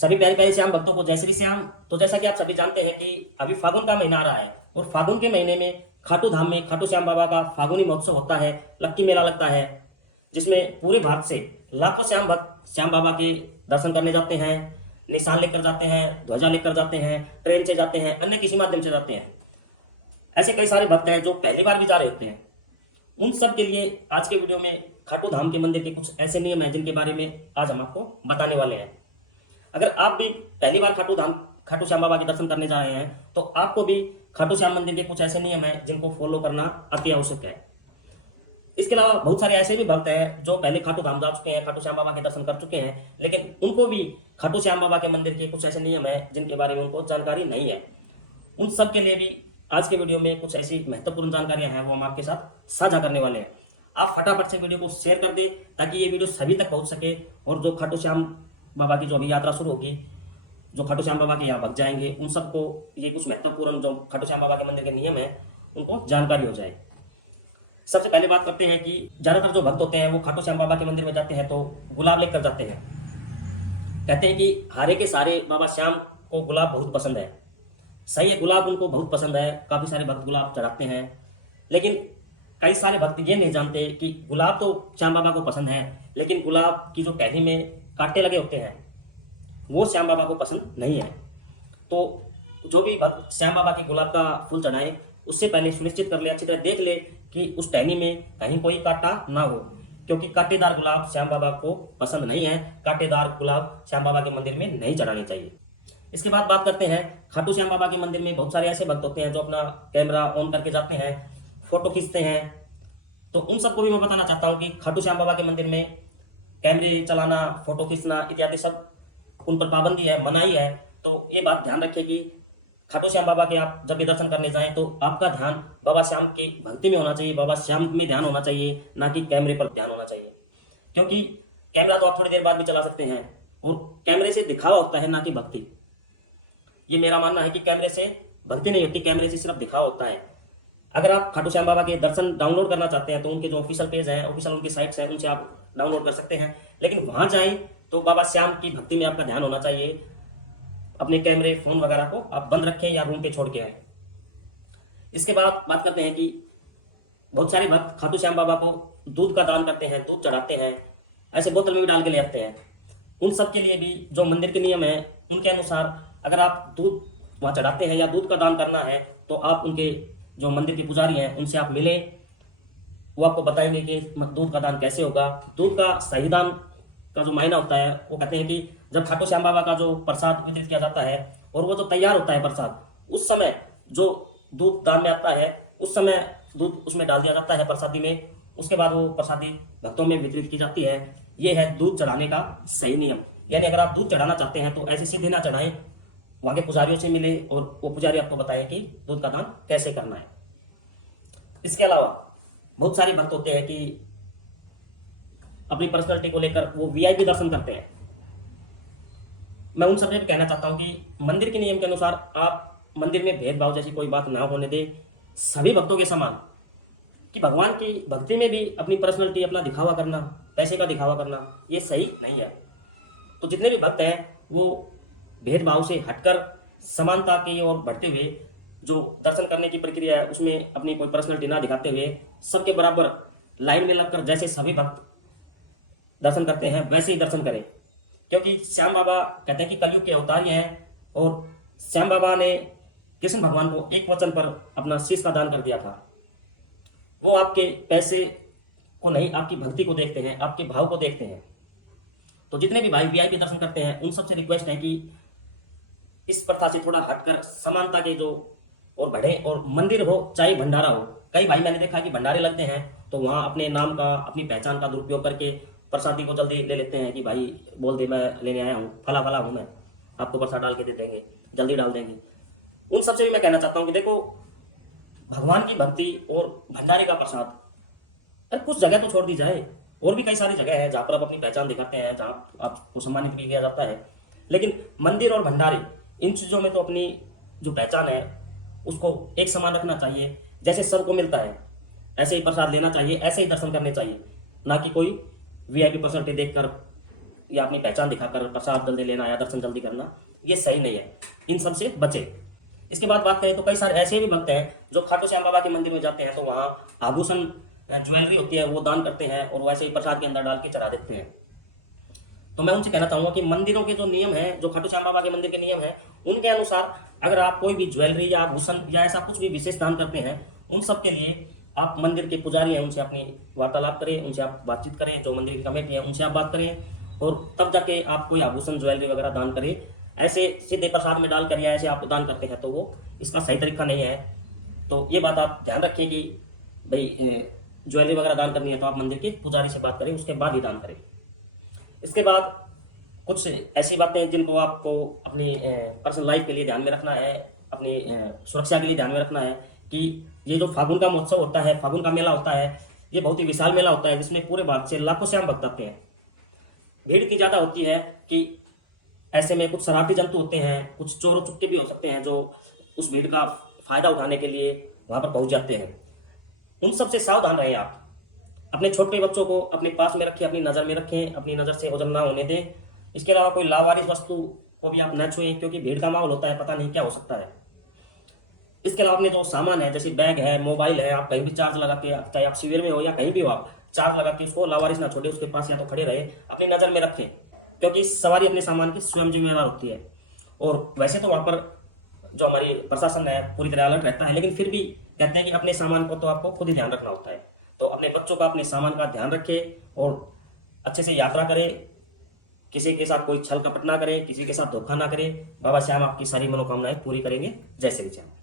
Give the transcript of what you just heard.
सभी प्यारे प्यारे श्याम भक्तों को जय श्री श्याम। तो जैसा कि आप सभी जानते हैं कि अभी फागुन का महीना आ रहा है और फागुन के महीने में खाटू धाम में खाटू श्याम बाबा का फागुनी महोत्सव होता है, लक्की मेला लगता है, जिसमें पूरे भारत से लाखों श्याम भक्त श्याम बाबा के दर्शन करने जाते हैं, निशान लेकर जाते हैं, ध्वजा लेकर जाते हैं, ट्रेन से जाते हैं, अन्य किसी माध्यम से जाते हैं। ऐसे कई सारे भक्त हैं जो पहली बार भी जा रहे होते हैं। उन सब के लिए आज के वीडियो में खाटू धाम के मंदिर के कुछ ऐसे नियम हैं जिनके बारे में आज हम आपको बताने वाले हैं। अगर आप भी पहली बार खाटू श्याम बाबा के दर्शन करने जा रहे हैं तो आपको भी खाटू श्याम मंदिर के कुछ ऐसे नियम हैं जिनको फॉलो करना अति आवश्यक है। इसके अलावा बहुत सारे ऐसे भी भक्त हैं जो पहले खाटू धाम जा चुके हैं, खाटू श्याम बाबा के दर्शन कर चुके हैं, लेकिन उनको भी खाटू श्याम बाबा के मंदिर के कुछ ऐसे नियम हैं जिनके बारे में उनको जानकारी नहीं है। उन सब के लिए भी आज के वीडियो में कुछ ऐसी महत्वपूर्ण जानकारियां हैं वो हम आपके साथ साझा करने वाले हैं। आप फटाफट से वीडियो को शेयर कर दें ताकि ये वीडियो सभी तक पहुंच सके और जो खाटू श्याम बाबा की जो अभी यात्रा शुरू होगी, जो खाटू श्याम बाबा के यहाँ भक्त जाएंगे, उन सबको ये कुछ महत्वपूर्ण जो खाटू श्याम बाबा के मंदिर के नियम है उनको जानकारी हो जाए। सबसे पहले बात करते हैं कि ज्यादातर जो भक्त होते हैं वो खाटू श्याम बाबा के मंदिर में जाते हैं तो गुलाब लेकर जाते हैं। कहते हैं कि हारे के सारे बाबा श्याम को गुलाब बहुत पसंद है। सही है, गुलाब उनको बहुत पसंद है, काफी सारे भक्त गुलाब चढ़ाते हैं, लेकिन कई सारे भक्त ये नहीं जानते कि गुलाब तो श्याम बाबा को पसंद है, लेकिन गुलाब की जो टहनी में कांटे लगे होते हैं वो श्याम बाबा को पसंद नहीं है। तो जो भी भक्त श्याम बाबा की गुलाब का फूल चढ़ाए उससे पहले सुनिश्चित कर ले, अच्छी तरह देख ले कि उस टहनी में कहीं कोई कांटा ना हो, क्योंकि कांटेदार गुलाब श्याम बाबा को पसंद नहीं है। कांटेदार गुलाब श्याम बाबा के मंदिर में नहीं चढ़ानी चाहिए। इसके बाद बात करते हैं खाटू श्याम बाबा के मंदिर में बहुत सारे ऐसे भक्त होते हैं जो अपना कैमरा ऑन करके जाते हैं, फोटो खींचते हैं। तो उन सबको भी मैं बताना चाहता हूँ कि खाटू श्याम बाबा के मंदिर में कैमरे चलाना, फोटो खींचना इत्यादि सब उन पर पाबंदी है, मनाही है। तो ये बात ध्यान रखिए कि खाटू श्याम बाबा के आप जब भी दर्शन करने जाएं तो आपका ध्यान बाबा श्याम की भक्ति में होना चाहिए, बाबा श्याम में ध्यान होना चाहिए, ना कि कैमरे पर ध्यान होना चाहिए। क्योंकि कैमरा तो आप थोड़ी देर बाद भी चला सकते हैं और कैमरे से दिखावा होता है, ना कि भक्ति। ये मेरा मानना है कि कैमरे से भक्ति नहीं होती, कैमरे से सिर्फ दिखावा होता है। अगर आप खाटू श्याम बाबा के दर्शन डाउनलोड करना चाहते हैं तो उनके जो ऑफिशियल पेज हैं, ऑफिशियल उनकी साइट्स हैं, उनसे आप डाउनलोड कर सकते हैं, लेकिन वहां जाएं तो बाबा श्याम की भक्ति में आपका ध्यान होना चाहिए। अपने कैमरे, फोन वगैरह को आप बंद रखें या रूम पे छोड़ के आए। इसके बाद बात करते हैं कि बहुत सारे भक्त खाटू श्याम बाबा को दूध का दान करते हैं, दूध चढ़ाते हैं, ऐसे बोतल में भी डाल के ले आते हैं। उन सब के लिए भी जो मंदिर के नियम है उनके अनुसार अगर आप दूध वहां चढ़ाते हैं या दूध का दान करना है तो आप उनके जो मंदिर के पुजारी हैं उनसे आप मिलें, वो आपको बताएंगे कि दूध का दान कैसे होगा। दूध का सही दान का जो मायना होता है वो कहते हैं कि जब खाटू श्याम बाबा का जो प्रसाद वितरित किया जाता है और वो जो तैयार होता है प्रसाद, उस समय जो दूध दान में आता है उस समय दूध उसमें डाल दिया जाता है प्रसादी में। उसके बाद वो प्रसादी भक्तों में वितरित की जाती है। ये है दूध चढ़ाने का सही नियम। यानी अगर आप दूध चढ़ाना चाहते हैं तो ऐसे सीधे ना चढ़ाएं, वहां के पुजारियों से मिले और वो पुजारी आपको बताए कि दूध का दान कैसे करना है। इसके अलावा बहुत सारे भक्त होते हैं कि अपनी पर्सनैलिटी को लेकर वो वीआईपी दर्शन करते हैं। मैं उन सबसे भी कहना चाहता हूं कि मंदिर के नियम के अनुसार आप मंदिर में भेदभाव जैसी कोई बात ना होने दे, सभी भक्तों के समान। कि भगवान की भक्ति में भी अपनी पर्सनैलिटी, अपना दिखावा करना, पैसे का दिखावा करना, ये सही नहीं है। तो जितने भी भक्त हैं वो भेदभाव से हटकर समानता की ओर बढ़ते हुए जो दर्शन करने की प्रक्रिया है उसमें अपनी कोई पर्सनैलिटी ना दिखाते हुए सबके बराबर लाइन में लगकर जैसे सभी भक्त दर्शन करते हैं वैसे ही दर्शन करें। क्योंकि श्याम बाबा कहते हैं कि कलयुग के अवतार ये हैं और श्याम बाबा ने कृष्ण भगवान को एक वचन पर अपना शीश का दान कर दिया था। वो आपके पैसे को नहीं, आपकी भक्ति को देखते हैं, आपके भाव को देखते हैं। तो जितने भी भाई वीआईपी दर्शन करते हैं उन सबसे रिक्वेस्ट है कि इस प्रथा से थोड़ा हटकर समानता के जो और बढ़े, और मंदिर हो चाहे भंडारा हो। कई भाई मैंने देखा कि भंडारे लगते हैं तो वहां अपने नाम का, अपनी पहचान का दुरुपयोग करके प्रसादी को जल्दी ले लेते हैं कि भाई बोल दे मैं लेने आया हूँ, फला फला हूँ मैं, आपको प्रसाद डाल के दे देंगे, जल्दी डाल देंगे। उन सबसे भी मैं कहना चाहता हूँ कि देखो, भगवान की भक्ति और भंडारे का प्रसाद, अरे कुछ जगह तो छोड़ दी जाए। और भी कई सारी जगह है जहाँ पर आप अपनी पहचान दिखाते हैं, जहाँ आपको सम्मानित भी किया जाता है, लेकिन मंदिर और भंडारे इन चीजों में तो अपनी जो पहचान है उसको एक समान रखना चाहिए। जैसे सबको मिलता है ऐसे ही प्रसाद लेना चाहिए, ऐसे ही दर्शन करने चाहिए, ना कि कोई वीआईपी पर्सनैलिटी देखकर या अपनी पहचान दिखाकर प्रसाद जल्दी लेना या दर्शन जल्दी करना, ये सही नहीं है। इन सब से बचे। इसके बाद बात करें तो कई सारे ऐसे भी भक्त हैं जो खाटू श्याम बाबा के मंदिर में जाते हैं तो वहाँ आभूषण ज्वेलरी होती है वो दान करते हैं और वैसे ही प्रसाद के अंदर डाल के चढ़ा देते हैं। तो मैं उनसे कहना चाहूंगा कि मंदिरों के जो नियम है, जो खाटू श्याम बाबा के मंदिर के नियम है, उनके अनुसार अगर आप कोई भी ज्वेलरी या आभूषण या ऐसा कुछ भी विशेष दान करते हैं, उन सब के लिए आप मंदिर के पुजारी हैं उनसे अपनी वार्तालाप करें, उनसे आप बातचीत करें, जो मंदिर की कमेटी है उनसे आप बात करें और तब जाके आप कोई आभूषण ज्वेलरी वगैरह दान करें। ऐसे सीधे प्रसाद में डालकर या ऐसे आप दान करते हैं तो वो इसका सही तरीका नहीं है। तो ये बात आप ध्यान रखिए कि भाई ज्वेलरी वगैरह दान करनी है तो आप मंदिर के पुजारी से बात करें, उसके बाद ही दान करें। इसके बाद कुछ ऐसी बातें जिनको आपको अपनी पर्सनल लाइफ के लिए ध्यान में रखना है, अपनी सुरक्षा के लिए ध्यान में रखना है कि ये जो फागुन का महोत्सव होता है, फागुन का मेला होता है, ये बहुत ही विशाल मेला होता है जिसमें पूरे भारत से लाखों श्याम भक्त आते हैं। भीड़ इतनी ज़्यादा होती है कि ऐसे में कुछ शरारती जंतु होते हैं, कुछ चोर चुक्के भी हो सकते हैं जो उस भीड़ का फायदा उठाने के लिए वहां पर पहुंच जाते हैं। उन सब से सावधान रहें आप। अपने छोटे बच्चों को अपने पास में रखें, अपनी नज़र में रखें, अपनी नज़र से ओझल ना होने दें। इसके अलावा कोई लावारिस वस्तु को भी आप न छुएं क्योंकि भीड़ का माहौल होता है, पता नहीं क्या हो सकता है। इसके अलावा अपने जो सामान है जैसे बैग है, मोबाइल है, आप कहीं भी चार्ज लगा के, चाहे आप शिविर में हो या कहीं भी हो, आप चार्ज लगा के उसको लावारिस ना छोड़े, उसके पास या तो खड़े रहे, अपनी नज़र में रखें क्योंकि सवारी अपने सामान की स्वयं जिम्मेदार होती है। और वैसे तो वहाँ पर जो हमारी प्रशासन है पूरी तरह अलर्ट रहता है, लेकिन फिर भी कहते हैं कि अपने सामान को तो आपको खुद ही ध्यान रखना होता है। तो अपने बच्चों का, अपने सामान का ध्यान रखें और अच्छे से यात्रा करें। किसी के साथ कोई छल कपट ना करें, किसी के साथ धोखा ना करें। बाबा श्याम आपकी सारी मनोकामनाएं पूरी करेंगे। जय श्री श्याम।